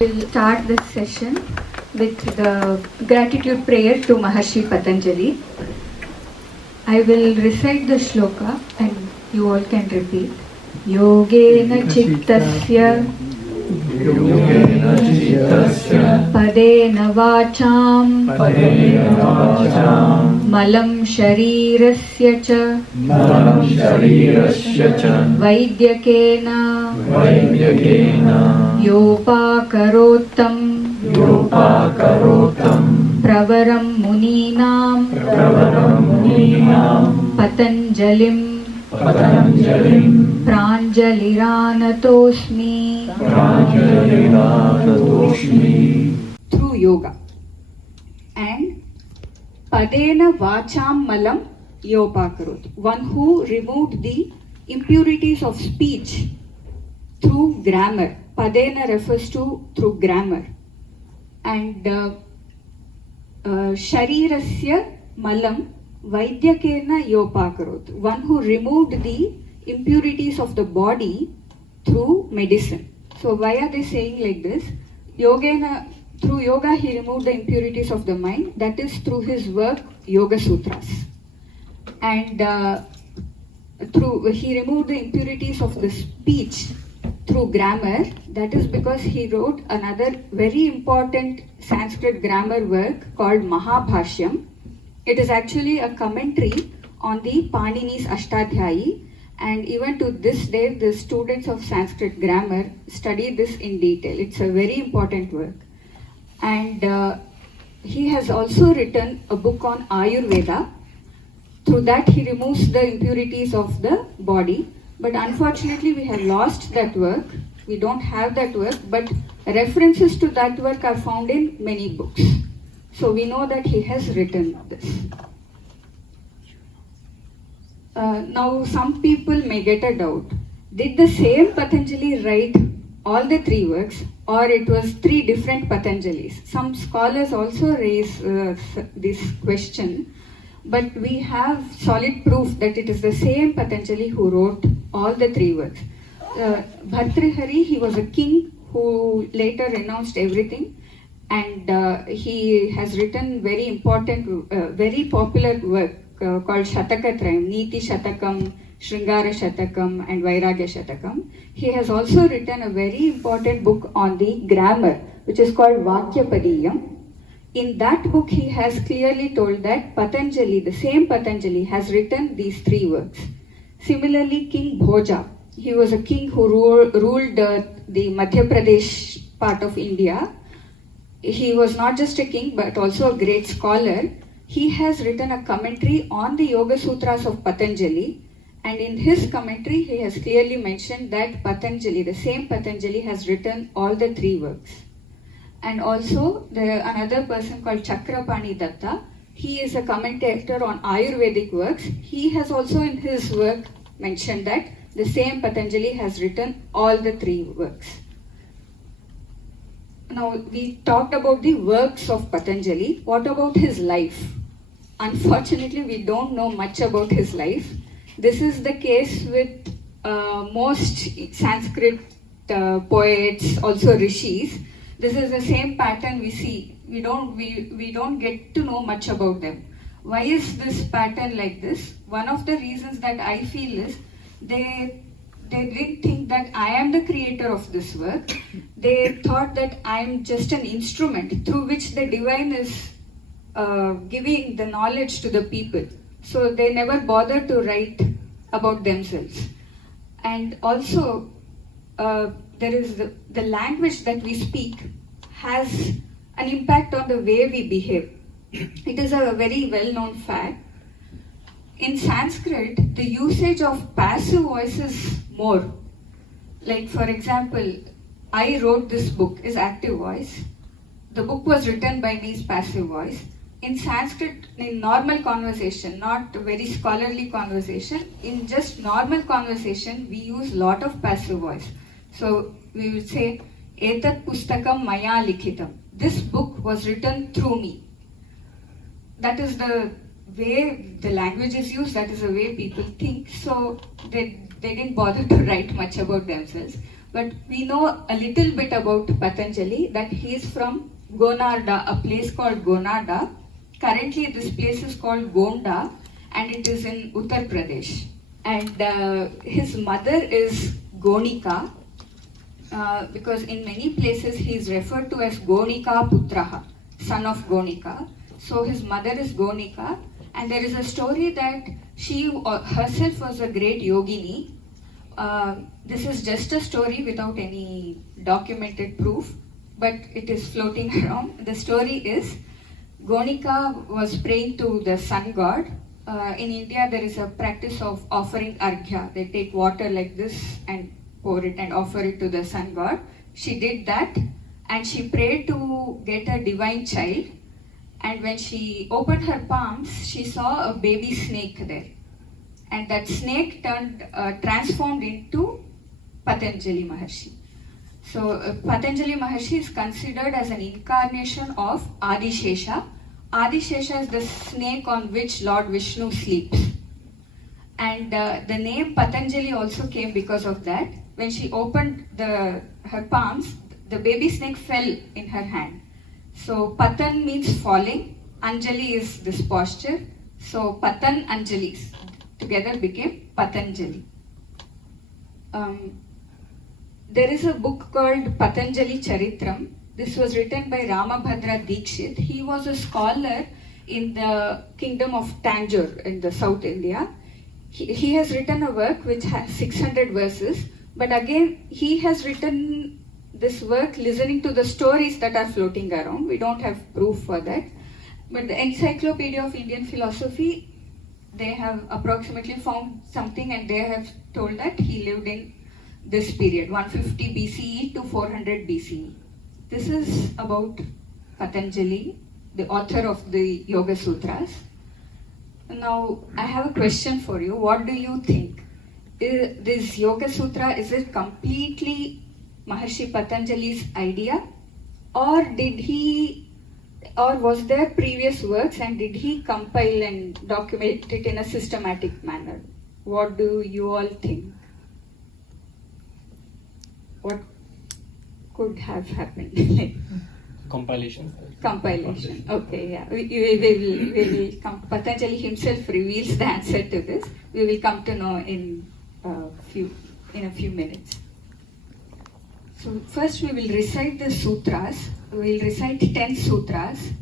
We'll start this session with the gratitude prayer to Maharshi Patanjali. I will recite the shloka and you all can repeat. Yogena chittasya padena vacham malam sharirasya cha vaidyakena yopakarottam pravaram muninam patanjalim pranjaliranatosmi. Through yoga. And padena vacham malam yopakarot. One who removed the impurities of speech through grammar. Padena refers to through grammar. And sharirasya malam vaidyakena yopakarot. One who removed the impurities of the body through medicine. So why are they saying like this? Through yoga he removed the impurities of the mind. That is through his work Yoga Sutras. And he removed the impurities of the speech through grammar. That is because he wrote another very important Sanskrit grammar work called Mahabhashyam. It is actually a commentary on the Panini's Ashtadhyayi, and even to this day the students of Sanskrit grammar study this in detail. It's a very important work. And he has also written a book on Ayurveda. Through that he removes the impurities of the body. But unfortunately we have lost that work. We don't have that work, but references to that work are found in many books. So we know that he has written this. Now some people may get a doubt. Did the same Patanjali write all the three works, or it was three different Patanjalis? Some scholars also raise this question. But we have solid proof that it is the same Patanjali who wrote all the three works. Bhartrihari, he was a king who later renounced everything, and he has written very important, very popular work called Shatakatrayam, Niti Shatakam, Shringara Shatakam and Vairagya Shatakam. He has also written a very important book on the grammar, which is called Vakyapadiyam. In that book, he has clearly told that Patanjali, the same Patanjali, has written these three works. Similarly, King Bhoja, he was a king who ruled the Madhya Pradesh part of India. He was not just a king, but also a great scholar. He has written a commentary on the Yoga Sutras of Patanjali. And in his commentary, he has clearly mentioned that Patanjali, the same Patanjali, has written all the three works. And also, another person called Chakrapani Datta, he is a commentator on Ayurvedic works. He has also in his work mentioned that the same Patanjali has written all the three works. Now, we talked about the works of Patanjali. What about his life? Unfortunately, we don't know much about his life. This is the case with most Sanskrit poets, also rishis. This is the same pattern we see. We don't get to know much about them. Why is this pattern like this? One of the reasons that I feel is they didn't think that I am the creator of this work. They thought that I am just an instrument through which the divine is giving the knowledge to the people. So they never bothered to write about themselves. And also, there is the language that we speak has an impact on the way we behave. It is a very well-known fact. In Sanskrit, the usage of passive voice is more. Like, for example, I wrote this book is active voice. The book was written by me is passive voice. In Sanskrit, in normal conversation, not very scholarly conversation, in just normal conversation, we use lot of passive voice. So we would say, Etat pustakam maya likhitam. This book was written through me. That is the way the language is used, that is the way people think. So they didn't bother to write much about themselves. But we know a little bit about Patanjali, that he is from Gonarda, a place called Gonarda. Currently this place is called Gonda, and it is in Uttar Pradesh. And his mother is Gonika, because in many places he is referred to as Gonika Putraha, son of Gonika. So his mother is Gonika, and there is a story that she herself was a great yogini. This is just a story without any documented proof, but it is floating around. The story is, Gonika was praying to the sun god. In India, there is a practice of offering arghya. They take water like this and pour it and offer it to the sun god. She did that, and she prayed to get a divine child. And when she opened her palms, she saw a baby snake there. And that snake transformed into Patanjali Maharshi. So Patanjali Maharshi is considered as an incarnation of Adishesha. Adishesha is the snake on which Lord Vishnu sleeps. And the name Patanjali also came because of that. When she opened her palms, the baby snake fell in her hand. So Patan means falling, Anjali is this posture. So Patan Anjali together became Patanjali. There is a book called Patanjali Charitram. This was written by Ramabhadra Dikshit. He was a scholar in the kingdom of Tanjore in the South India. He has written a work which has 600 verses, but again he has written this work listening to the stories that are floating around. We don't have proof for that. But the Encyclopedia of Indian Philosophy, they have approximately found something, and they have told that he lived in this period, 150 BCE to 400 BCE. This is about Patanjali, the author of the Yoga Sutras. Now, I have a question for you. What do you think? This Yoga Sutra, is it completely Maharshi Patanjali's idea, or was there previous works and did he compile and document it in a systematic manner? What do you all think? What could have happened? Compilation. Okay, yeah. We will Patanjali himself reveals the answer to this. We will come to know in a few minutes. So first we will recite the sutras. We will recite 10 sutras,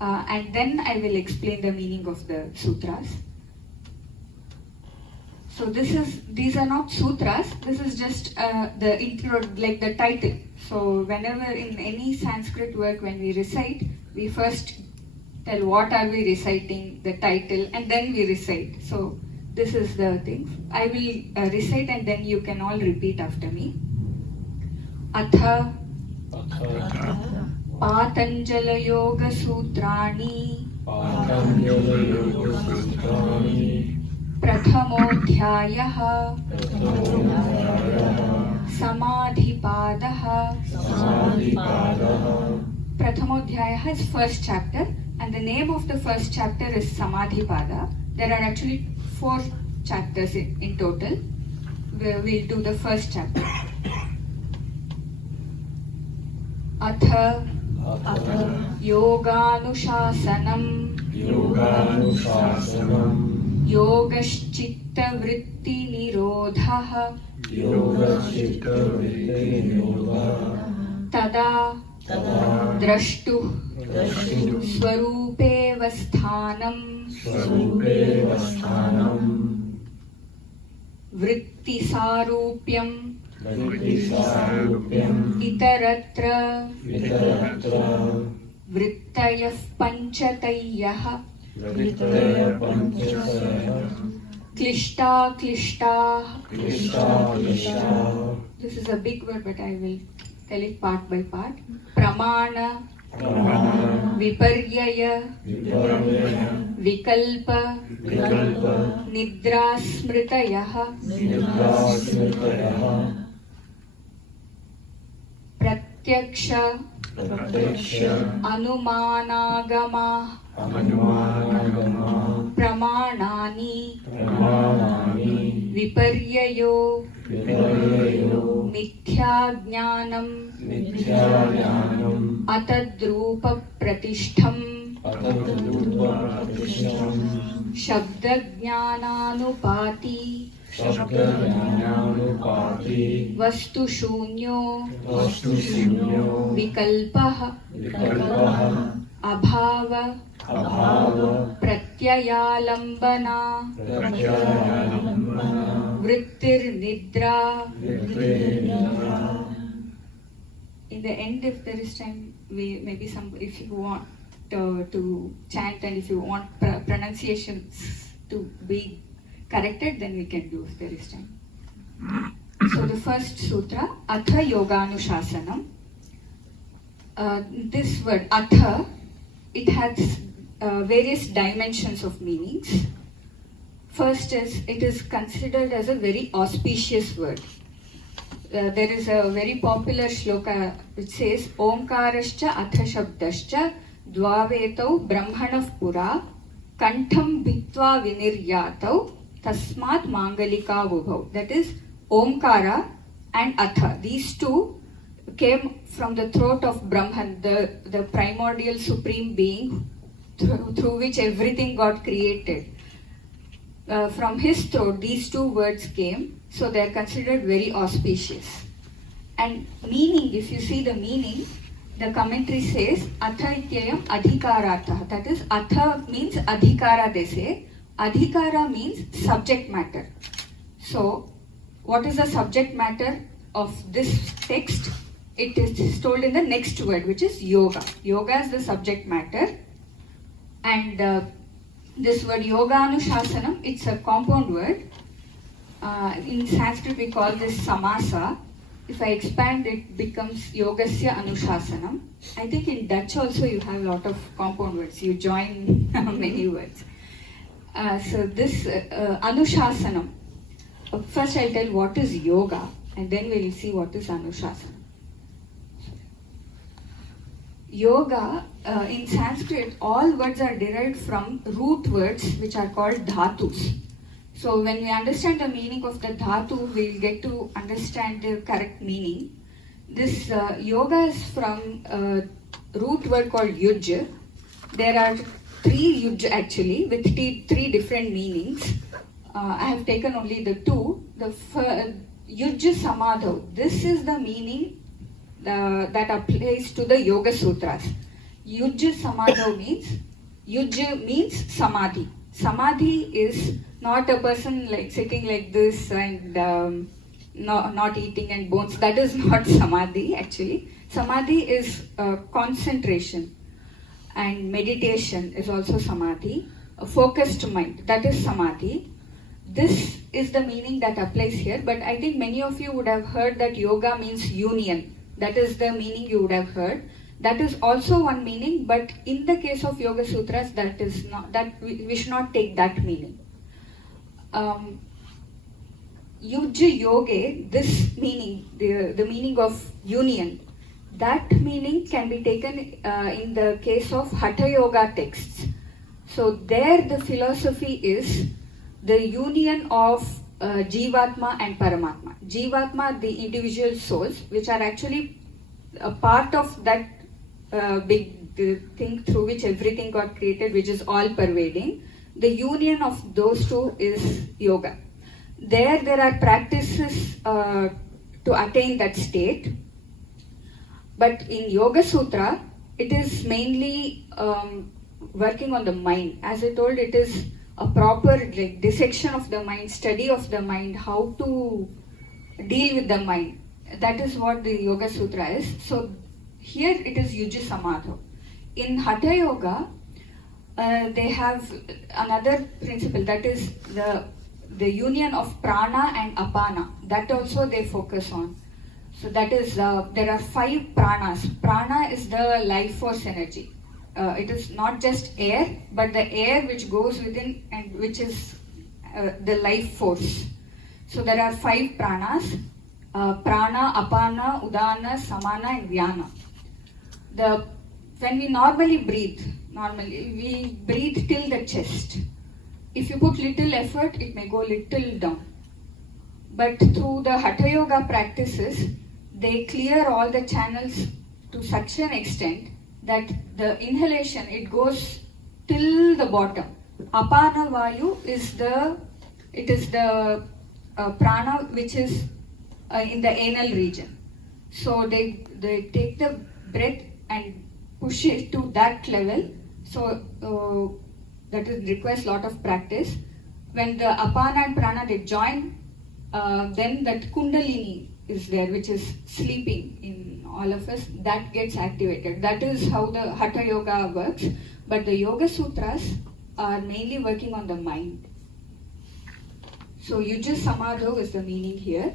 and then I will explain the meaning of the sutras. So these are not sutras. This is just the intro, like the title. So whenever in any Sanskrit work, when we recite, we first tell what are we reciting, the title, and then we recite. So this is the thing. I will recite, and then you can all repeat after me. Atha Patanjali Yoga Sutrani Prathamodhyayah Samadhipadaha. Prathamodhyayah is first chapter, and the name of the first chapter is Samadhipada. There are actually 4 chapters in total. We'll do the first chapter. Atha Yoganuशासनम् Yogaश्चित्तवृत्तिनिरोधः तदा द्रष्टुः स्वरूपेव स्थानं वृत्तिसारूप्यम् इतरत्र वृत्तयः पञ्चतयः क्लिष्टा क्लिष्टाः. This is a big word, but I will tell it part by part. Pramana, viparyaya, vikalpa, nidra smritayah, pratyaksha, anumanagama, प्रमाणानि विपर्ययो मिथ्याज्ञानम् अतद्रूपप्रतिष्ठम् शब्दज्ञानानुपाति वस्तुशून्यो विकल्पः अभाव प्रत्ययालंबना वृत्तिर्निद्रा. In the end, if there is time, maybe if you want to chant and if you want pronunciations to be corrected, then we can do if there is time. So the first sutra, Atha Yoganushasanam. This word Atha, it has various dimensions of meanings. First is, it is considered as a very auspicious word. There is a very popular shloka which says, Omkarascha Atha Shabdascha Dvavetau Brahmanav Pura Kantham Bhitva Viniryatau Tasmat Mangalika Vubhav. That is, Omkara and Atha. These two came from the throat of Brahman, the primordial supreme being through which everything got created. From his throat, these two words came, so they are considered very auspicious. And meaning, if you see the meaning, the commentary says, Atha ityayam adhikaratah. That is, Atha means adhikara, they say. Adhikara means subject matter. So, what is the subject matter of this text? It is told in the next word, which is yoga. Yoga is the subject matter. And this word Yoganushasanam, it's a compound word. In Sanskrit we call this samasa. If I expand, it becomes Yogasya Anushasanam. I think in Dutch also you have a lot of compound words. You join many words. So this Anushasanam. First I'll tell what is yoga, and then we'll see what is Anushasana. Yoga, in Sanskrit, all words are derived from root words which are called dhatus. So when we understand the meaning of the dhatu, we'll get to understand the correct meaning. This yoga is from a root word called yuj. There are three yuj actually, with three different meanings. I have taken only the two. The yuj samadho. This is the meaning that applies to the Yoga Sutras. Yuj samadho means samadhi. Samadhi is not a person like sitting like this and not eating and bones. That is not samadhi actually. Samadhi is concentration, and meditation is also samadhi. A focused mind, that is samadhi. This is the meaning that applies here, but I think many of you would have heard that yoga means union. That is the meaning you would have heard. That is also one meaning, but in the case of Yoga Sutras, that is not, that we should not take that meaning. Yuj yoge, this meaning, the meaning of union, that meaning can be taken in the case of Hatha Yoga texts. So there the philosophy is the union of Jivatma and Paramatma. Jivatma, the individual souls, which are actually a part of that big thing through which everything got created, which is all pervading. The union of those two is yoga. There are practices to attain that state. But in Yoga Sutra, it is mainly working on the mind. As I told, it is a proper dissection of the mind, study of the mind, how to deal with the mind. That is what the Yoga Sutra is. So here it is Yuja Samadho. In Hatha Yoga, they have another principle, that is the union of prana and apana. That also they focus on. So that is, there are 5 pranas. Prana is the life force energy. It is not just air, but the air which goes within and which is the life force. So there are 5 pranas, prana, apana, udana, samana and vyana. When we normally breathe, we breathe till the chest. if you put little effort, it may go little down. But through the Hatha Yoga practices, they clear all the channels to such an extent that the inhalation, it goes till the bottom. Apana Vayu is the prana which is in the anal region. So they take the breath and push it to that level. So that requires lot of practice. When the apana and prana they join, then that kundalini is there, which is sleeping in all of us, that gets activated. That is how the Hatha Yoga works. But the Yoga Sutras are mainly working on the mind. So Yujya Samadho is the meaning here.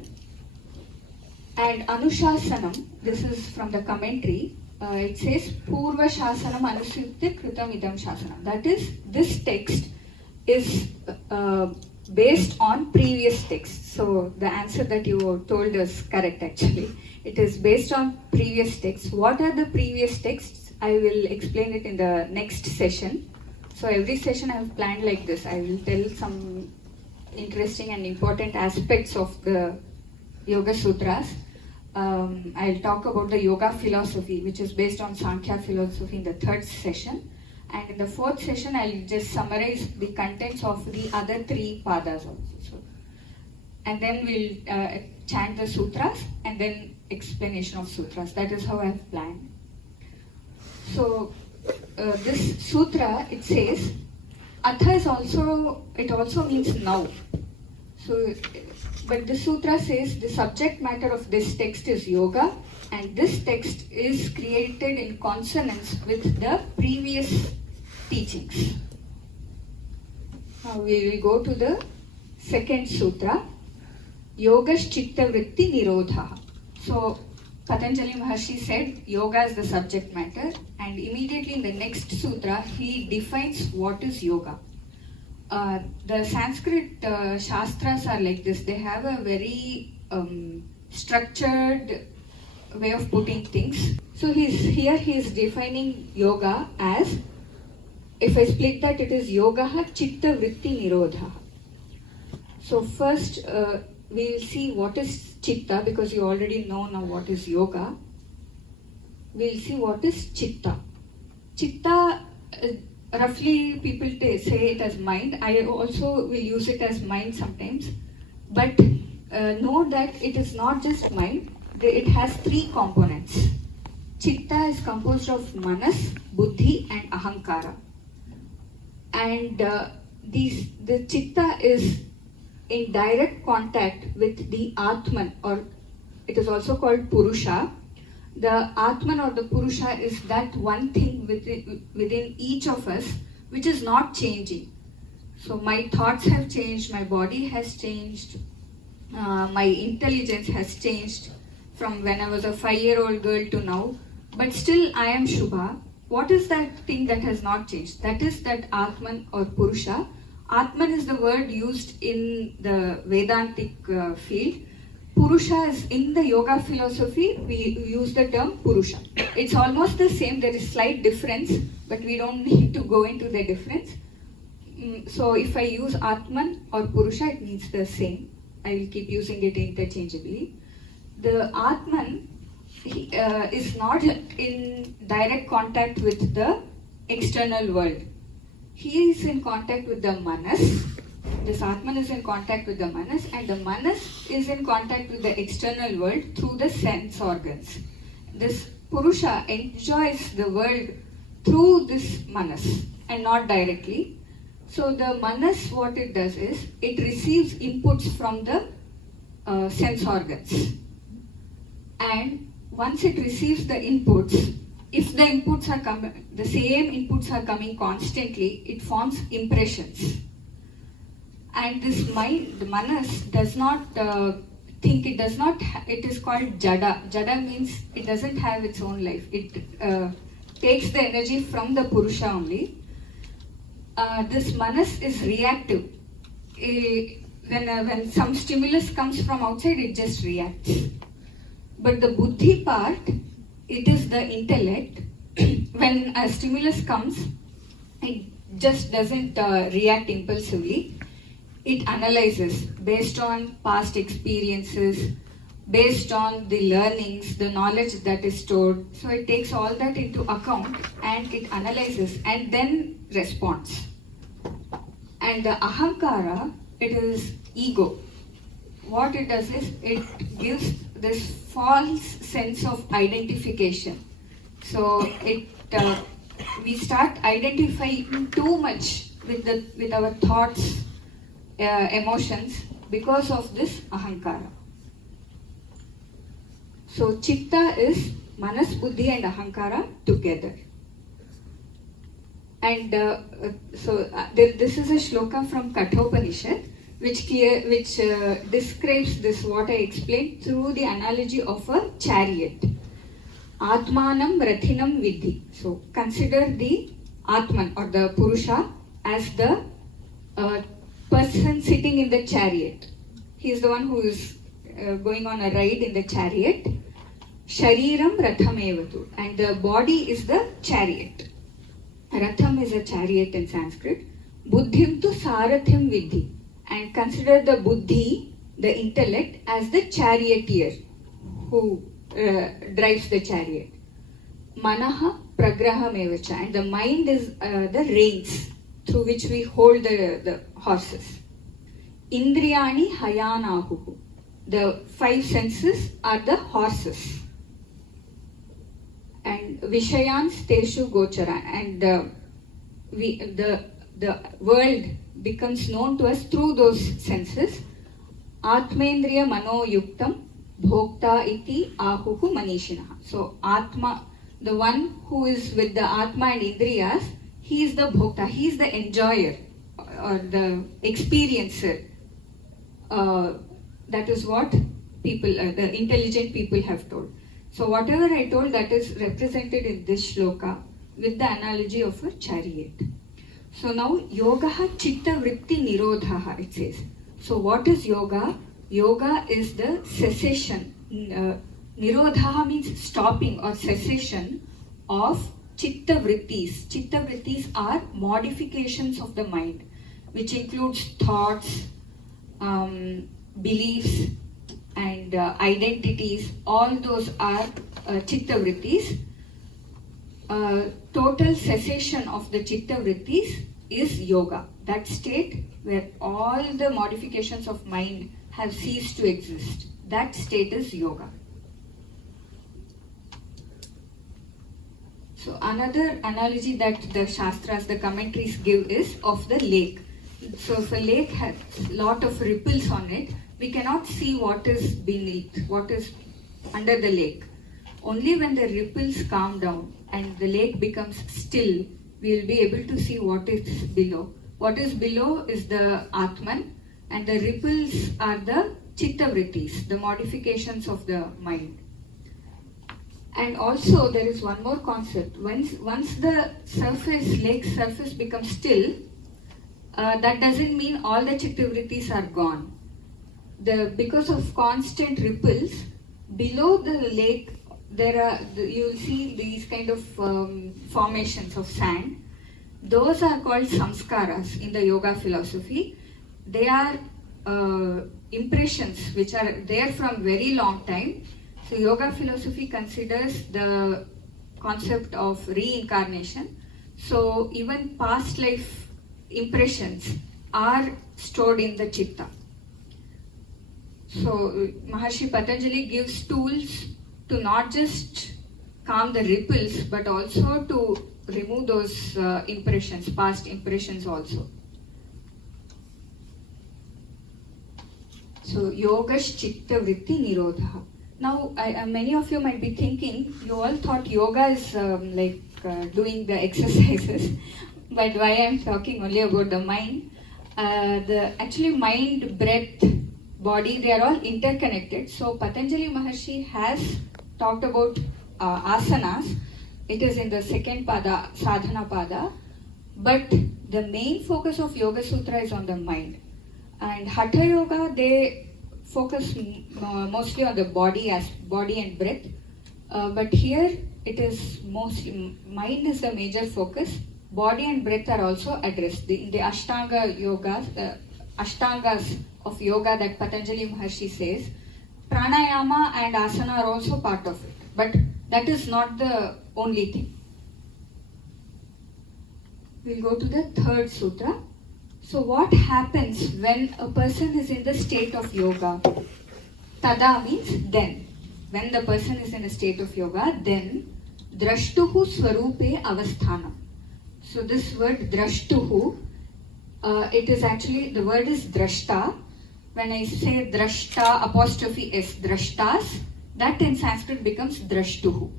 And Anushasanam, this is from the commentary, it says Purva Shasanam Anushyutya Kritam Idam Shasanam. That is, this text is based on previous texts. So the answer that you told is correct actually. It is based on previous texts. What are the previous texts? I will explain it in the next session. So every session I have planned like this. I will tell some interesting and important aspects of the Yoga Sutras. I'll talk about the yoga philosophy, which is based on Sankhya philosophy in the third session. And in the fourth session, I'll just summarize the contents of the other three padas also. So, and then we'll chant the sutras and then explanation of sutras. That is how I've planned. So this sutra, it says, Atha is also, it also means now. So, but the sutra says the subject matter of this text is yoga, and this text is created in consonance with the previous teachings. Now we will go to the second sutra, Yoga's Chitta Vritti Nirodha. So Patanjali Maharshi said yoga is the subject matter, and immediately in the next sutra he defines what is yoga. The Sanskrit Shastras are like this. They have a very structured way of putting things. So he is defining yoga as, if I split that, it is Yogaha Chitta Vritti Nirodha. So first we will see what is Chitta, because you already know now what is yoga. We will see what is Chitta. Chitta, roughly people say it as mind. I also will use it as mind sometimes. But know that it is not just mind. It has three components. Chitta is composed of manas, buddhi and ahankara. And the chitta is in direct contact with the Atman, or it is also called Purusha. The Atman or the Purusha is that one thing within each of us which is not changing. So my thoughts have changed, my body has changed, my intelligence has changed from when I was a 5-year-old girl to now, but still I am Shubha. What is that thing that has not changed? That is that Atman or Purusha. Atman is the word used in the Vedantic field. Purusha is in the yoga philosophy, we use the term Purusha. It's almost the same, there is slight difference, but we don't need to go into the difference. So if I use Atman or Purusha, it means the same. I will keep using it interchangeably. The Atman is not in direct contact with the external world. He is in contact with the manas. This Atman is in contact with the manas, and the manas is in contact with the external world through the sense organs. This Purusha enjoys the world through this manas and not directly. So the manas, what it does is, it receives inputs from the sense organs. And once it receives the inputs, if the inputs are coming, the same inputs are coming constantly, it forms impressions. And this mind, the manas, does not think, it does not, it is called jada. Jada means it doesn't have its own life. It takes the energy from the Purusha only. This manas is reactive. When some stimulus comes from outside, it just reacts. But the buddhi part, it is the intellect. When a stimulus comes, just doesn't react impulsively. It analyzes based on past experiences, based on the learnings, the knowledge that is stored. So it takes all that into account and it analyzes and then responds. And the ahankara, it is ego. What it does is it gives this false sense of identification. So we start identifying too much with our thoughts, emotions because of this ahankara. So chitta is manas, buddhi and ahankara together. And this is a shloka from Kathopanishad which describes this, what I explained, through the analogy of a chariot. Atmanam rathinam vidhi. So consider the Atman or the Purusha as the person sitting in the chariot. He is the one who is going on a ride in the chariot. Shariram rathamevatu. And the body is the chariot. Ratham is a chariot in Sanskrit. Buddhim tu sarathim vidhi. And consider the buddhi, the intellect, as the charioteer who drives the chariot. Manaha pragraham evacha. And the mind is the reins through which we hold the horses. Indriyani hayanahuhu. The 5 senses are the horses. And Vishayans Teshu Gochara. And the world becomes known to us through those senses. Atmendriya Mano Yuktam Bhokta iti Ahuhu Manishinaha. So Atma, the one who is with the Atma and Indriyas, he is the Bhokta, he is the enjoyer or the experiencer. That is what people, the intelligent people have told. So whatever I told, that is represented in this shloka with the analogy of a chariot. So now yogaha chitta vritti nirodhaha, it says. So what is yoga? Yoga is the cessation. Nirodhaha means stopping or cessation of chitta vrittis. Chitta vrittis are modifications of the mind, which includes thoughts, beliefs, and identities. All those are chitta vrittis. Total cessation of the chitta vrittis is yoga. That state where all the modifications of mind have ceased to exist. That state is yoga. So another analogy that the Shastras, the commentaries give is of the lake. So if a lake has a lot of ripples on it, we cannot see what is beneath, what is under the lake. Only when the ripples calm down and the lake becomes still, we will be able to see what is below. What is below is the Atman, and the ripples are the chitta vrittis, the modifications of the mind. And also there is one more concept. Once the lake surface becomes still, that doesn't mean all the chitta vrittis are gone. Because of constant ripples, below the lake, you will see these kind of formations of sand. Those are called samskaras in the yoga philosophy. They are impressions which are there from very long time. So yoga philosophy considers the concept of reincarnation. So even past life impressions are stored in the chitta. So Maharshi Patanjali gives tools to not just calm the ripples, but also to remove those impressions, past impressions also. So yogash chitta vritti nirodha. Now many of you might be thinking, you all thought yoga is doing the exercises, but why I'm talking only about the mind. Actually mind, breath, body, they are all interconnected. So Patanjali Maharshi has talked about asanas. It is in the second pada, sadhana pada. But the main focus of Yoga Sutra is on the mind. And Hatha Yoga, they focus mostly on the body and breath. But here it is mostly, mind is the major focus. body and breath are also addressed. In the Ashtanga yogas, Ashtangas of yoga that Patanjali Maharshi says, pranayama and asana are also part of it. But that is not the only thing. We'll go to the third sutra. So what happens when a person is in the state of yoga? Tada means then. When the person is in a state of yoga, then drashtuhu swarupe avasthanam. So this word drashtuhu, it is actually, the word is drashta. When I say drashta apostrophe s, drashtas, that in Sanskrit becomes drashtuhu.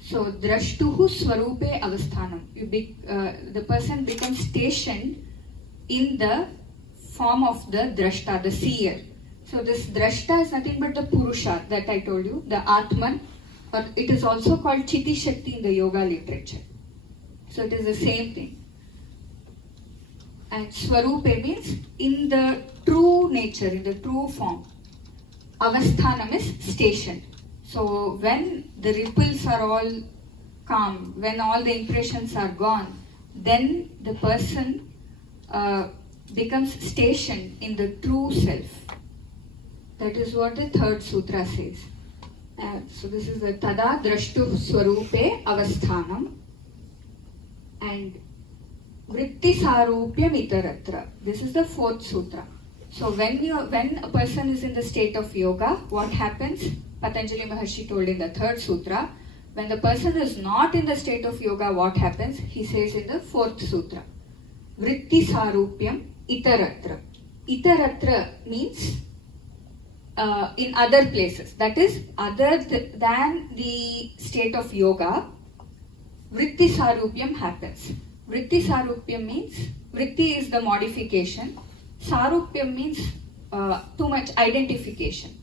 So drashtuhu swarupe avasthanam. The person becomes stationed in the form of the drashta, the seer. So this drashta is nothing but the purusha that I told you, the atman, or it is also called chiti shakti in the yoga literature. So it is the same thing. And swarupe means in the true nature, in the true form. Avasthanam is station. So when the ripples are all calm, when all the impressions are gone, then the person becomes stationed in the true self. That is what the third sutra says. So this is the tada drashtu swarupe avasthanam and vritti sarupyam itaratra. This is the fourth sutra. So when a person is in the state of yoga, what happens? Patanjali Maharshi told in the third sutra. When the person is not in the state of yoga, what happens? He says in the fourth sutra. Vritti sarupyam itaratra. Itaratra means in other places. That is, other than the state of yoga, vritti sarupyam happens. Vritti sarupyam means, vritti is the modification. Sarupyam means too much identification.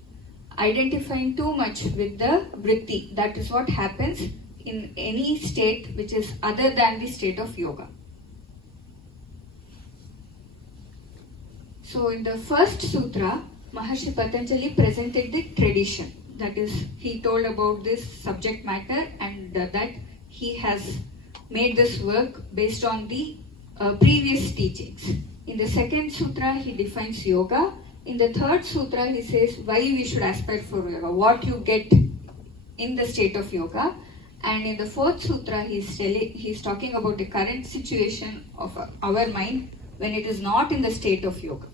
Identifying too much with the vritti. That is what happens in any state which is other than the state of yoga. So in the first sutra, Maharshi Patanjali presented the tradition. That is, he told about this subject matter and that he has made this work based on the previous teachings. In the second sutra, he defines yoga. In the third sutra, he says why we should aspire for yoga, what you get in the state of yoga. And in the fourth sutra, he's talking about the current situation of our mind when it is not in the state of yoga.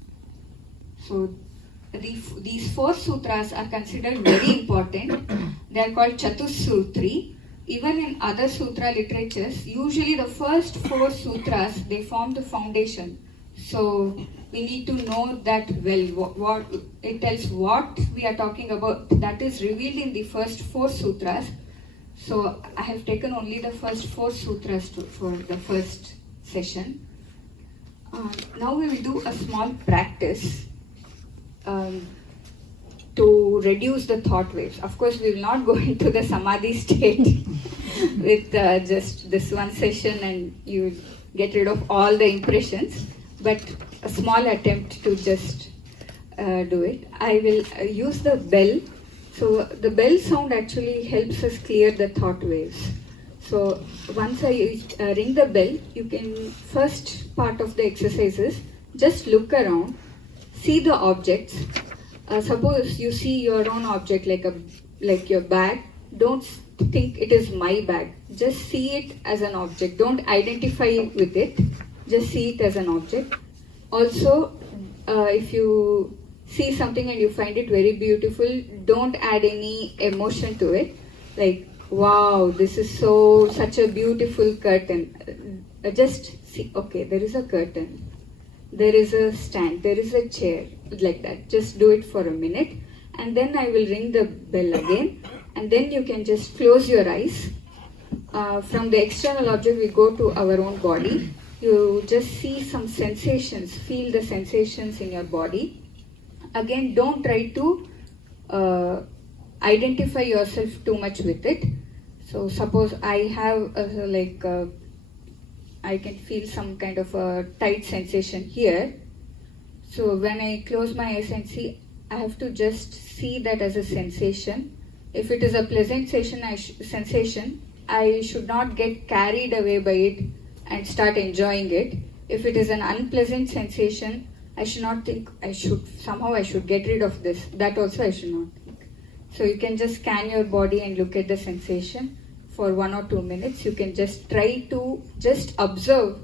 So these four sutras are considered very important. They are called Chatussutri. Even in other sutra literatures, usually the first four sutras, they form the foundation. So we need to know that well. What it tells what we are talking about. That is revealed in the first four sutras. So I have taken only the first four sutras for the first session. Now we will do a small practice to reduce the thought waves. Of course, we will not go into the samadhi state with just this one session and you get rid of all the impressions, but a small attempt to just do it. I will use the bell. So the bell sound actually helps us clear the thought waves. So once I ring the bell, you can, first part of the exercise is just look around, see the objects. Suppose you see your own object like your bag. Don't think it is my bag. Just see it as an object. Don't identify with it. Just see it as an object. Also, if you see something and you find it very beautiful, don't add any emotion to it. Like, wow, this is such a beautiful curtain. Just see, okay, there is a curtain. There is a stand, there is a chair, like that. Just do it for a minute and then I will ring the bell again and then you can just close your eyes. From the external object we go to our own body. You just see some sensations, feel the sensations in your body. Again, don't try to identify yourself too much with it. So suppose I have I can feel some kind of a tight sensation here. So when I close my eyes and see, I have to just see that as a sensation. If it is a pleasant sensation, I should not get carried away by it and start enjoying it. If it is an unpleasant sensation, I should not think I should get rid of this. That also I should not think. So you can just scan your body and look at the sensation for 1 or 2 minutes. You can just try to just observe,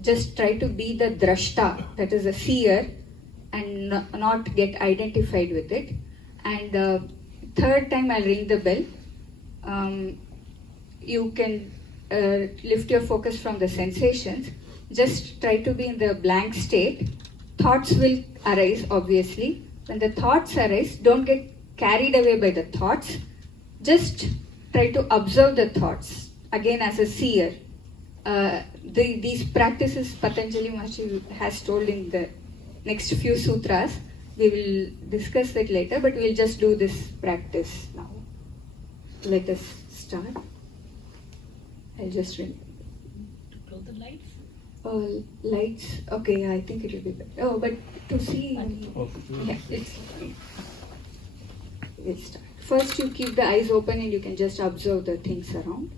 just try to be the drashta, that is a seer, and not get identified with it. And the third time I'll ring the bell. You can lift your focus from the sensations. Just try to be in the blank state. Thoughts will arise, obviously. When the thoughts arise, don't get carried away by the thoughts. Just try to observe the thoughts, again as a seer. These practices Patanjali Maharshi has told in the next few sutras. We will discuss that later, but we'll just do this practice now. Let us start. I'll just ring. To close the lights? Lights. Okay, I think it will be better. Oh, but to see. Yeah, we'll start. First, you keep the eyes open and you can just observe the things around.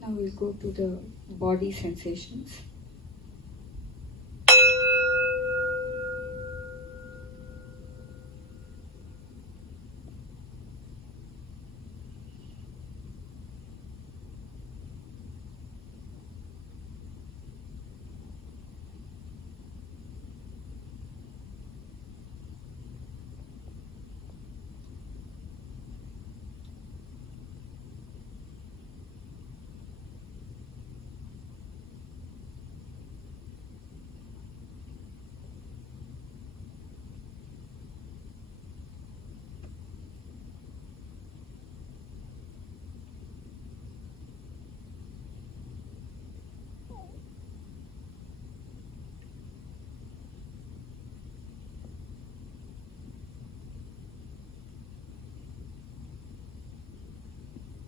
Now we'll go to the body sensations.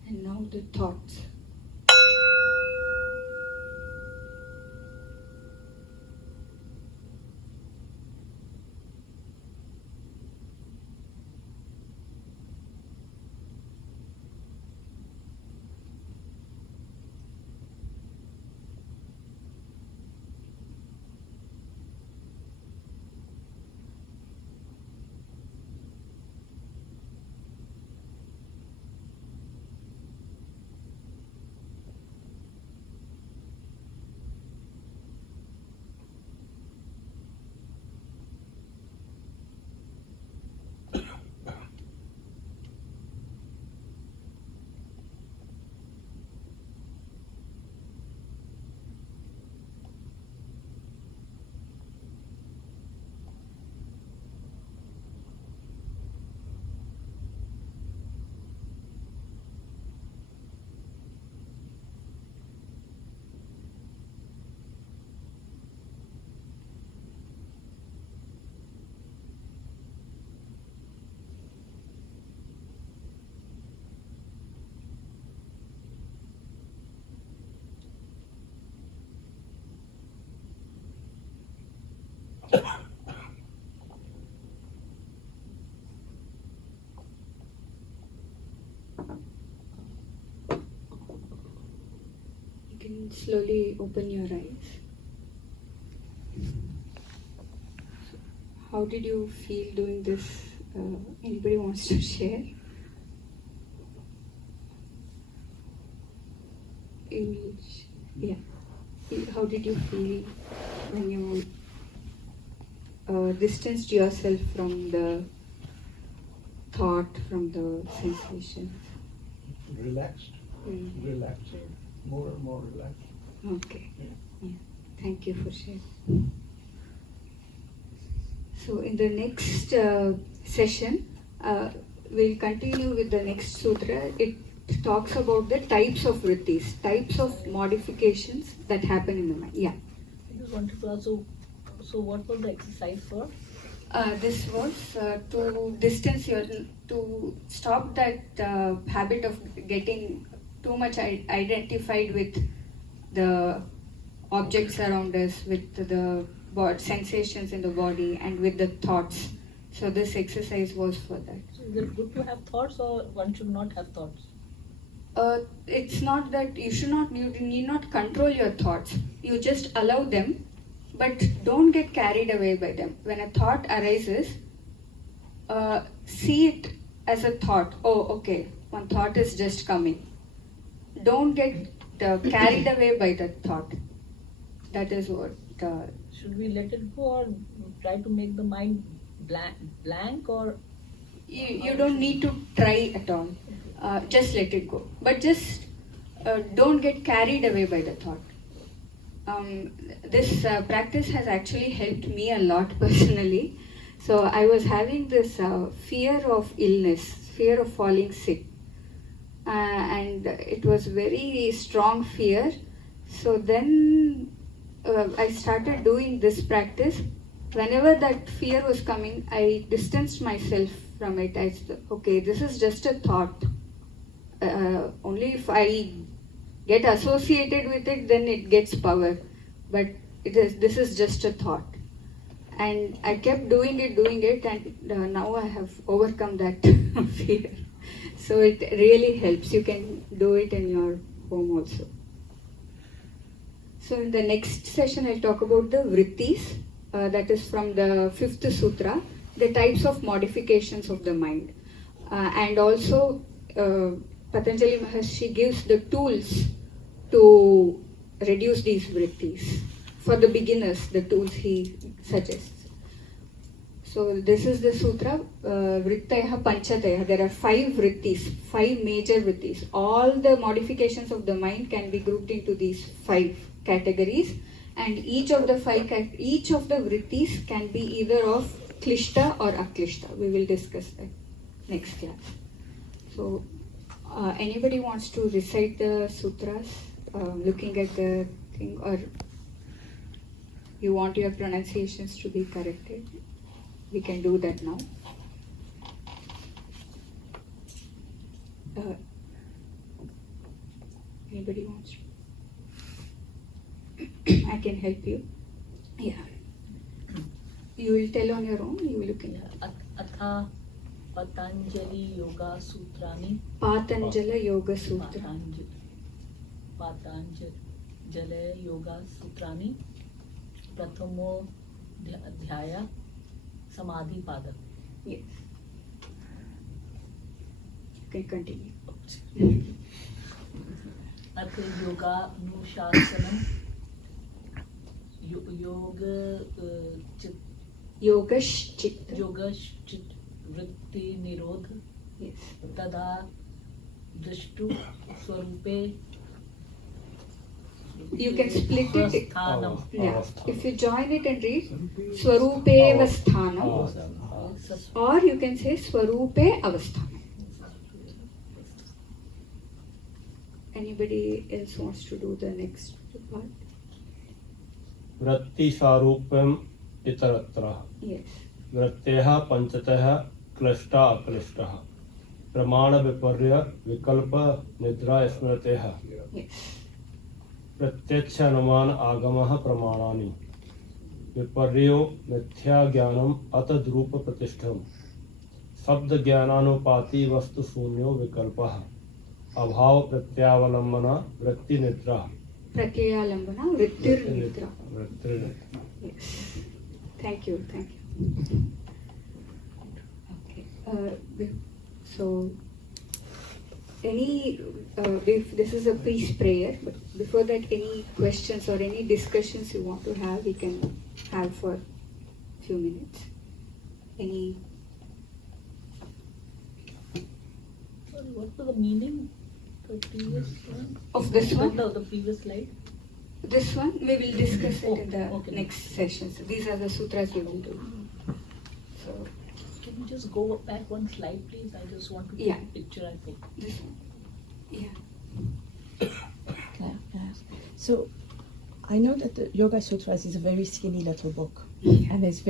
And now the thoughts. You can slowly open your eyes. How did you feel doing this? Anybody wants to share? Yeah. How did you feel when you distanced yourself from the thought, from the sensation? Relaxed, relaxed, more and more relaxed. Okay. Yeah. Thank you for sharing. So in the next session, we'll continue with the next sutra. It talks about the types of vrittis, types of modifications that happen in the mind. Yeah. I just wanted to ask, so what was the exercise for? This was to distance your, to stop that habit of getting too much identified with the objects around us, with the sensations in the body, and with the thoughts. So this exercise was for that. So is it good to have thoughts, or one should not have thoughts? It's not that you need not control your thoughts. You just allow them, but don't get carried away by them. When a thought arises, see it as a thought. Oh, okay, one thought is just coming. Don't get carried away by that thought. That is what. Should we let it go, or try to make the mind blank, or You don't need to try at all. Just let it go. But just don't get carried away by the thought. This practice has actually helped me a lot personally. So I was having this fear of illness, fear of falling sick. And it was very strong fear. So then I started doing this practice. Whenever that fear was coming, I distanced myself from it. I said, okay, this is just a thought. Only if I get associated with it, then it gets power. But this is just a thought. And I kept doing it, and now I have overcome that fear. So it really helps. You can do it in your home also. So in the next session, I'll talk about the vrittis. That is from the 5th sutra, the types of modifications of the mind. And also, Patanjali Maharshi gives the tools to reduce these vrittis. For the beginners, the tools he suggests. So this is the sutra, Vrittaya Panchataya. There are 5 vrittis, 5 major vrittis. All the modifications of the mind can be grouped into these 5 categories, and each of the vrittis can be either of klishta or aklishta. We will discuss that next class. So anybody wants to recite the sutras, looking at the thing, or you want your pronunciations to be corrected, we can do that now. Anybody wants to? I can help you. Yeah. You will tell on your own, you will look in. Atha Patanjali Yoga Sutrani. Patanjali Yoga Sutra. Patanjali Yoga Sutrani. Prathamo Dhyaya Samadhi Pada. Yes. You can continue. Ath Yoga Nushasanam. Yogash Chit Vritti Nirodh. Yes. Tada Drishtu Swarupe. You can split it. Avasthanam. Yeah. If you join it and read Swarupe Avasthanam, or you can say Swarupe Avasthanam. Anybody else wants to do the next part? वृत्ति सारूप्यम इतरत्र. Yes. वृत्तेः पंचतः क्लिष्टा अक्लिष्टः प्रमाण विपर्य विकल्प निद्रा स्मृतेः. Yes. प्रत्यक्ष अनुमान आगमः प्रमाणानि विपर्यो मिथ्या ज्ञानम अतद्रूप प्रतिष्ठम शब्द ज्ञानानुपाति वस्तु शून्यो विकल्पः अभाव प्रत्यावलंबना वृत्ति निद्रा. Pratyalambana Vrittir Nidra. वृत्ति. Yes. Thank you. Okay. So, if this is a peace prayer, but before that, any questions or any discussions you want to have, we can have for a few minutes. Any? What was the meaning? The previous one? Of this one? The previous slide? This one we will discuss it in the Okay. next session. So these are the sutras we will do. So Can you just go back one slide, please? I just want to Yeah. take a picture, I think. this one, yeah. Can I ask? So, I know that the Yoga Sutras is a very skinny little book, Yeah. and there's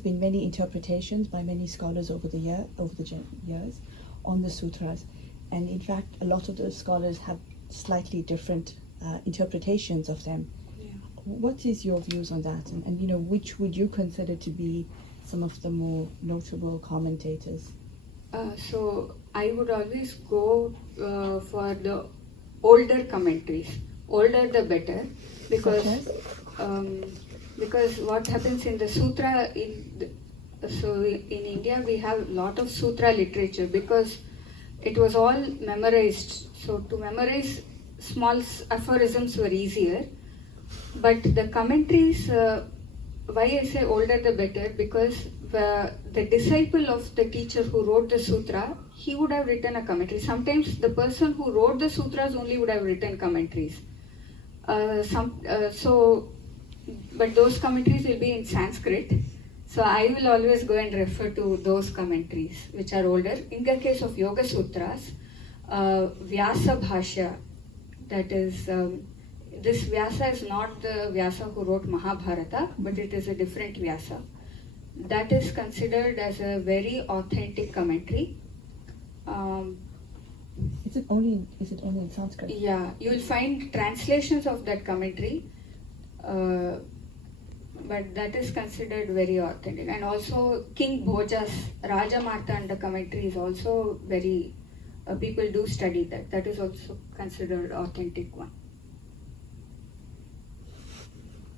been many interpretations by many scholars over the years on the sutras, and in fact, a lot of the scholars have slightly different interpretations of them. Yeah. What is your views on that, and which would you consider to be some of the more notable commentators? So I would always go for the older commentaries. Older the better, because because what happens in the sutra so in India we have a lot of sutra literature because it was all memorized. So to memorize small aphorisms were easier, but the commentaries. Why I say older the better, because the disciple of the teacher who wrote the sutra, he would have written a commentary. Sometimes the person who wrote the sutras only would have written commentaries. But those commentaries will be in Sanskrit. So I will always go and refer to those commentaries which are older. In the case of Yoga Sutras, Vyasa Bhashya, that is, this Vyasa is not the Vyasa who wrote Mahabharata, but it is a different Vyasa. That is considered as a very authentic commentary. Is it only in Sanskrit? Yeah, you will find translations of that commentary, but that is considered very authentic. And also King Bhoja's Raja Martanda commentary is also very, people do study that. That is also considered authentic one.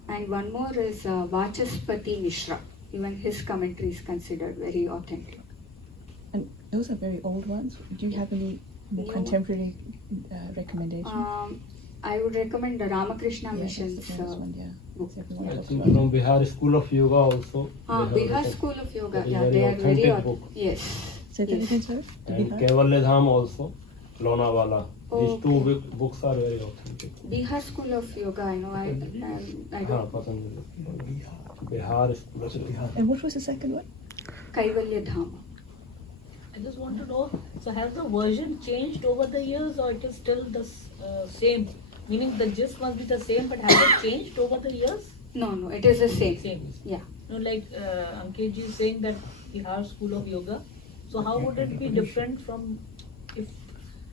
And one more is Vachaspati Mishra. Even his commentary is considered very authentic. And those are very old ones. Do you have any more New contemporary recommendations? I would recommend the Ramakrishna Yeah, that's Mission's the famous one, yeah. book. That's everyone I talks think about. from Bihar School of Yoga also. they have Bihar written- School of Yoga, that is yeah, very they are very authentic book. Yes. Say that Yes. again, sorry? The And Bihar? Kaivalya Dham also, Lonavala. These two Okay. books are very authentic. Bihar School of Yoga, I know. I हाँ, don't. Patanjali. Bihar School of Yoga. And what was the second one? Kaivalya Dham. I just want to know, so has the version changed over the years or it is still the same? Meaning the gist must be the same, but has it changed over the years? No, it is the same. Same. Yeah. No, like Ankit ji is saying that Bihar School of Yoga. So how would it be different from if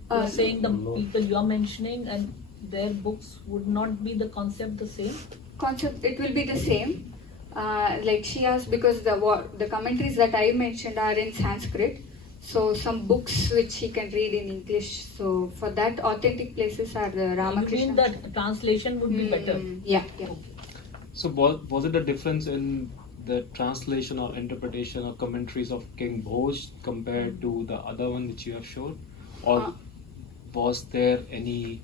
you're saying the No. people you're mentioning and their books would not be the concept the same? Concept, it will be the same. Like she asked, because the commentaries that I mentioned are in Sanskrit. So some books which he can read in English. So for that, authentic places are the You Ramakrishna. mean that translation would be better? Yeah. So was it a difference in the translation or interpretation or commentaries of King Bhoj compared to the other one which you have shown? Or Uh, was there any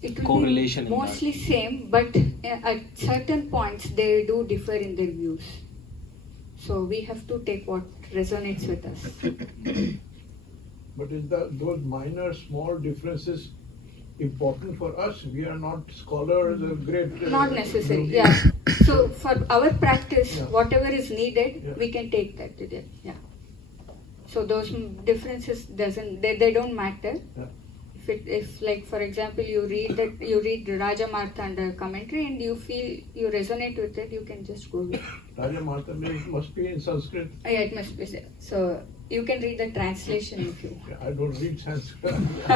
It will correlation be in mostly same, but at certain points they do differ in their views. So we have to take what resonates with us. But is those minor, small differences important for us? We are not scholars, great. Not necessary, yogis. yeah. So for our practice, Yeah. whatever is needed, Yeah. we can take that to them. Yeah. So those differences they don't matter. Yeah. If like for example you read the Raja Martanda commentary and you feel you resonate with it, you can just go with it. Raja Martanda must be in Sanskrit. Yeah, it must be there. So you can read the translation if you. I don't read Sanskrit. So I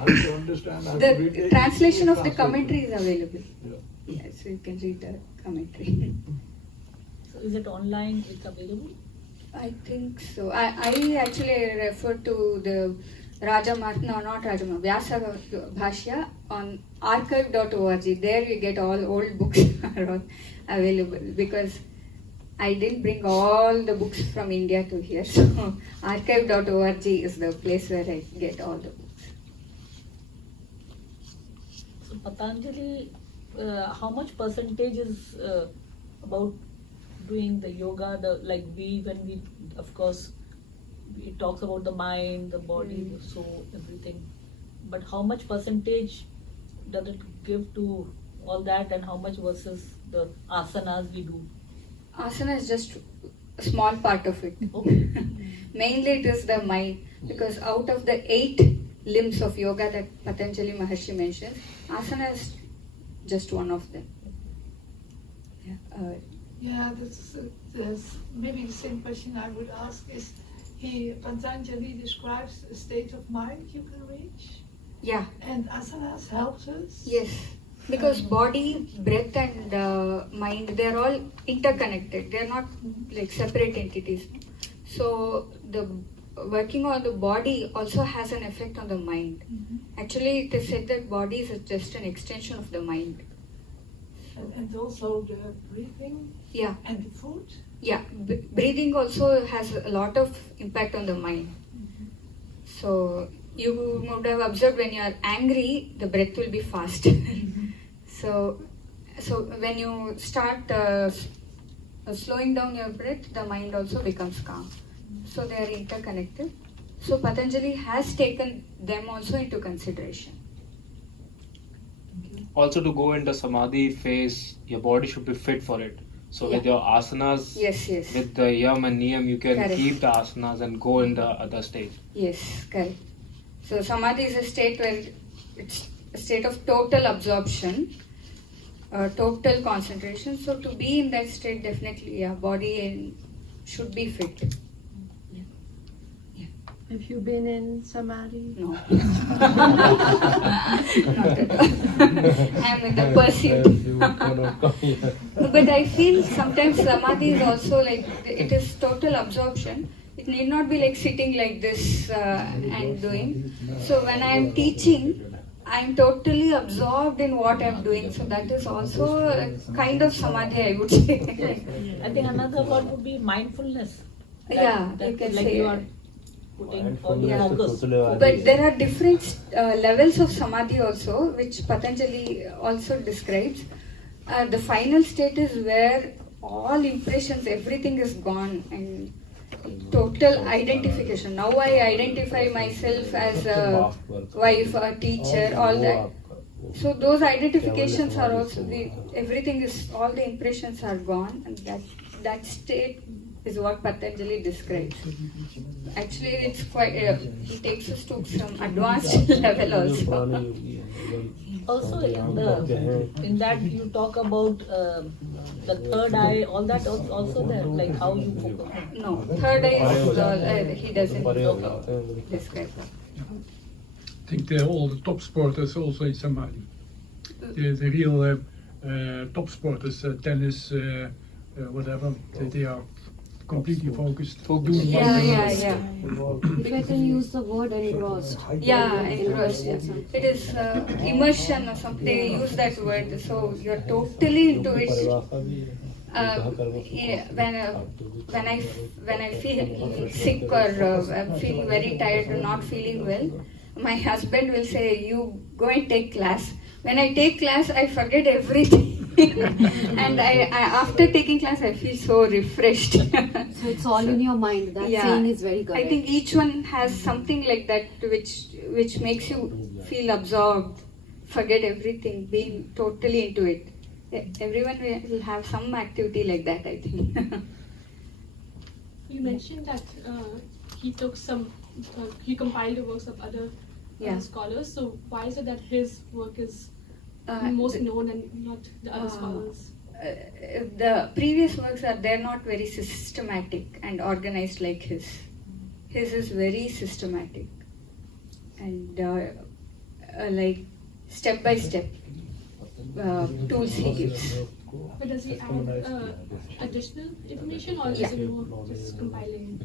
have to understand. I have to read The translation of the translation. commentary is available. Yeah. Yeah, so you can read the commentary. So is it online? It's available? I think so. I actually refer to the Vyasa Bhashya on archive.org. There you get all old books are all available, because I didn't bring all the books from India to here. So archive.org is the place where I get all the books. So Patanjali, how much percentage is about doing the yoga? When we, of course, it talks about the mind, the body, the soul, everything. But how much percentage does it give to all that, and how much versus the asanas we do? Asana is just a small part of it. Okay. Mainly it is the mind, because out of the 8 limbs of yoga that Patanjali Maharshi mentions, asana is just one of them. Yeah, that's maybe the same question I would ask is, Patanjali describes a state of mind you can reach, Yeah, and asanas helps us. yes. Because body, breath and mind, they're all interconnected. They're not like separate entities. So the working on the body also has an effect on the mind. Actually, it is said that body is just an extension of the mind. And also the breathing Yeah, and the food. yeah. Breathing also has a lot of impact on the mind. So you would have observed when you are angry, the breath will be fast. So when you start slowing down your breath, the mind also becomes calm. So they are interconnected. So Patanjali has taken them also into consideration. Also, to go into samadhi phase, your body should be fit for it. So with Yeah. your asanas, Yes, yes. with the yam and niyam, you can Correct. keep the asanas and go in the other stage. Yes, correct. So samadhi is a state where it's a state of total absorption, total concentration. So to be in that state, definitely, yeah, body should be fit. Have you been in samadhi? No. Not at all. I'm in the pursuit. But I feel sometimes samadhi is also like, it is total absorption. It need not be like sitting like this and doing. So when I am teaching, I am totally absorbed in what I am doing. So that is also a kind of samadhi, I would say. I think another word would be mindfulness. Yeah, you can like say you it. are putting all Yeah. your focus. But there are different levels of samadhi also, which Patanjali also describes. The final state is where all impressions, everything is gone, and total identification. Now I identify myself as a wife, a teacher, all that. So those identifications are also, everything is, all the impressions are gone, and that state is what Patanjali describes. Actually, it's quite, he takes us to some advanced level also. Also, in that you talk about the third eye, all that also there, like how you focus. No, third eye is, he doesn't describe that. I think all the top sporters also in samadhi. The real top sporters, tennis, whatever, they are completely focused. Doing Yeah. If I can use the word engrossed. Yeah, engrossed. Yeah. It is immersion or something. They use that word. So you're totally into it. Yeah, when I feel sick or I'm feeling very tired or not feeling well, my husband will say, "You go and take class." When I take class, I forget everything. And I after taking class, I feel so refreshed. So it's all in your mind. That Yeah. saying is very correct. I think each one has something like that which makes you feel absorbed, forget everything, being totally into it. Everyone will have some activity like that, I think. You mentioned that he took he compiled the works of other Yeah. scholars. So why is it that his work is most known and not the other scholars? The previous works they're not very systematic and organized like his. His is very systematic and like step by step tools he gives. But does he add additional information, or is it more just compiling?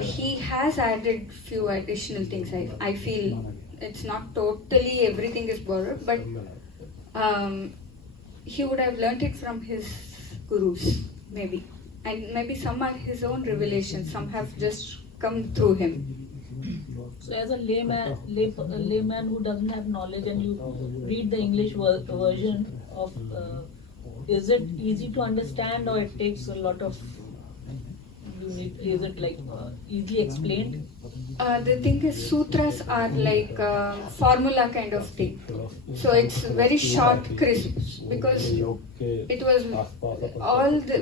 He has added few additional things. I feel it's not totally everything is borrowed, but he would have learnt it from his gurus, maybe. And maybe some are his own revelations, some have just come through him. So as a layman who doesn't have knowledge, and you read the English version of, is it easy to understand, or it takes a lot of you Is it like easily explained? The thing is, sutras are like formula kind of thing. So it's very short, crisp, because it was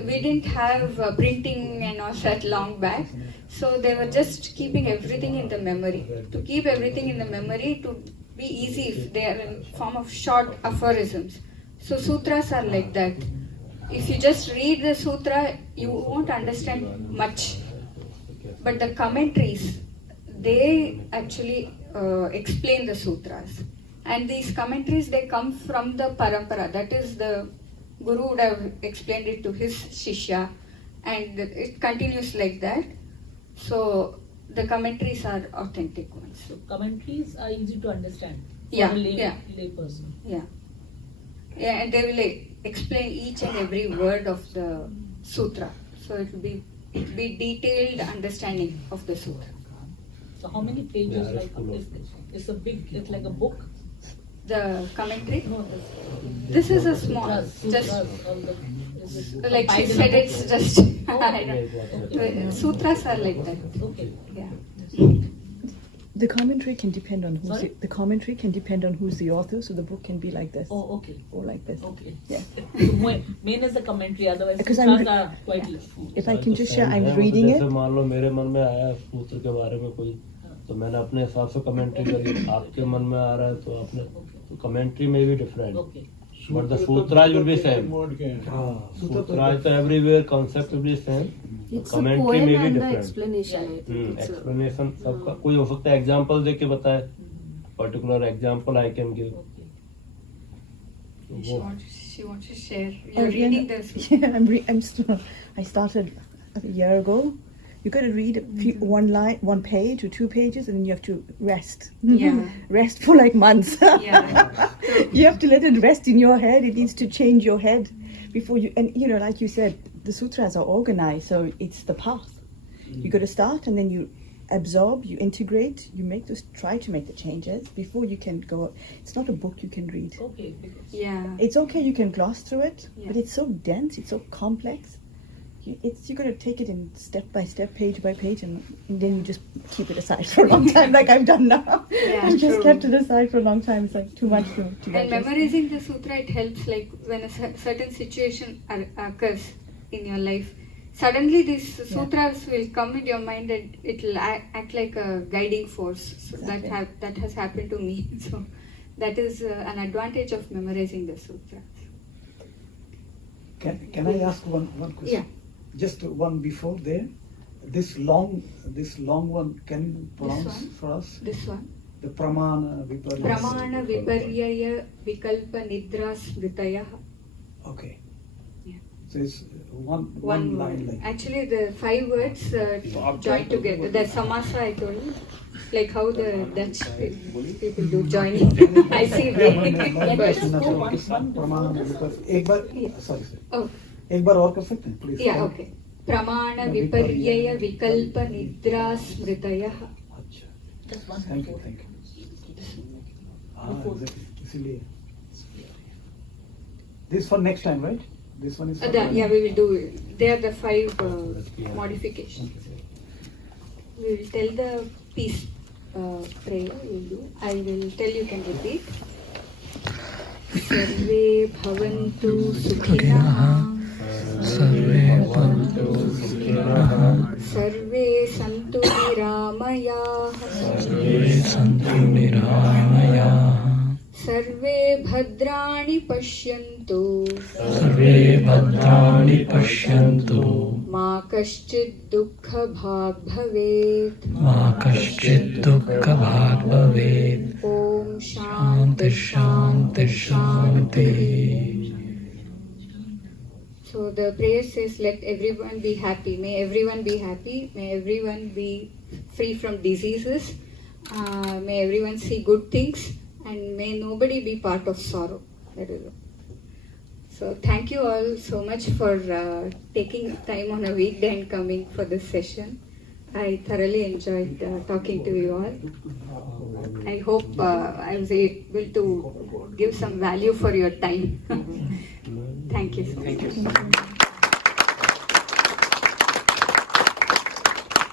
we didn't have printing and all that long back. So they were just keeping everything in the memory. To keep everything in the memory, to be easy if they are in form of short aphorisms. So sutras are like that. If you just read the sutra, you won't understand much. But the commentaries, they actually explain the sutras. And these commentaries, they come from the parampara. That is, the guru would have explained it to his shishya. And it continues like that. So the commentaries are authentic ones. So commentaries are easy to understand for Yeah, a lay person. Yeah. Yeah, and they will explain each and every word of the sutra. So it will be detailed understanding of the sutra. So how many pages? Like it's a big. It's like a book. The commentary. No, This is a small, just like she said, it's just. I don't, sutras are like that. Okay. Yeah. The commentary can depend on who's Sorry? the commentary can depend on who's the author, so the book can be like this. Oh, okay. Or like this. Okay. Yeah. So main is the commentary. Otherwise, Because sutras are quite less. If I can just share, I'm reading it. जैसे मान लो मेरे मन में आया सूत्र के बारे में कोई, तो मैंने अपने हिसाब से कमेंट्री करी. आपके मन में आ रहा है तो आपने, तो कमेंट्री में भी different. Okay. But the sutras will be same. Sutras तो everywhere concept will be same. It's the Commentary poem may be and the different. explanation. I think it's Explanation सबका कोई हो सकता है एग्जांपल देके बताए. Particular example I can give. She wants to share. Oh, You're reading yeah. this. Yeah, I'm still. I started a year ago. You got to read one line, one page or 2 pages, and then you have to rest. Yeah. Rest for like months. Yeah. You have to let it rest in your head. It needs to change your head before you. And like you said, the sutras are organized, so it's the path. You got to start, and then you absorb, you integrate, you try to make the changes before you can go. It's not a book you can read. Okay. Yeah. It's okay, you can gloss through it, Yeah. but it's so dense, it's so complex. You got to take it in step by step, page by page, and then you just keep it aside for a long time, like I've done now. Yeah, I've just true. kept it aside for a long time. It's like too much to And digest. memorizing the sutra, it helps, like when a certain situation occurs in your life. Suddenly these sutras will come in your mind and it will act like a guiding force. So Exactly. that has happened to me. So that is an advantage of memorizing the sutras. Can I ask one question? Yeah. Just one before there. This long one, can you pronounce one? for us? This one. The pramana viparya. Pramana viparyaya vikalpa nidra smritaya. Okay. Yeah. So it's one One line word. like. Actually, the 5 words joined together. The samasa I told you, like how the Dutch people do joining. I see Long words. question, pramana viparya. एक बार sorry. Oh, एक बार और कर सकते हैं please. yeah, okay. Pramana viparyaya vikalpa nidra smritaya. अच्छा. Just one. Thank you. Exactly. इसीलिए. This for next time, right? This one is. For Yeah, we will do it. They are the 5 modifications. We will tell the peace prayer. We will do. I will tell you can repeat. Sarve bhavantu sukhinah. सर्वे भवन्तु सुखिनः सर्वे सन्तु निरामयाः सर्वे सन्तु निरामयाः सर्वे भद्राणि पश्यन्तु सर्वे भद्राणि पश्यन्तु मा कश्चित् दुःखभाग् भवेत् मा कश्चित् दुःखभाग् भवेत् ॐ शान्ति शान्ति शान्तिः. So the prayer says, let everyone be happy. May everyone be happy. May everyone be free from diseases. May everyone see good things. And may nobody be part of sorrow. That is all. So thank you all so much for taking time on a weekday and coming for this session. I thoroughly enjoyed talking to you all. I hope I was able to give some value for your time. Thank you so much. Thank you.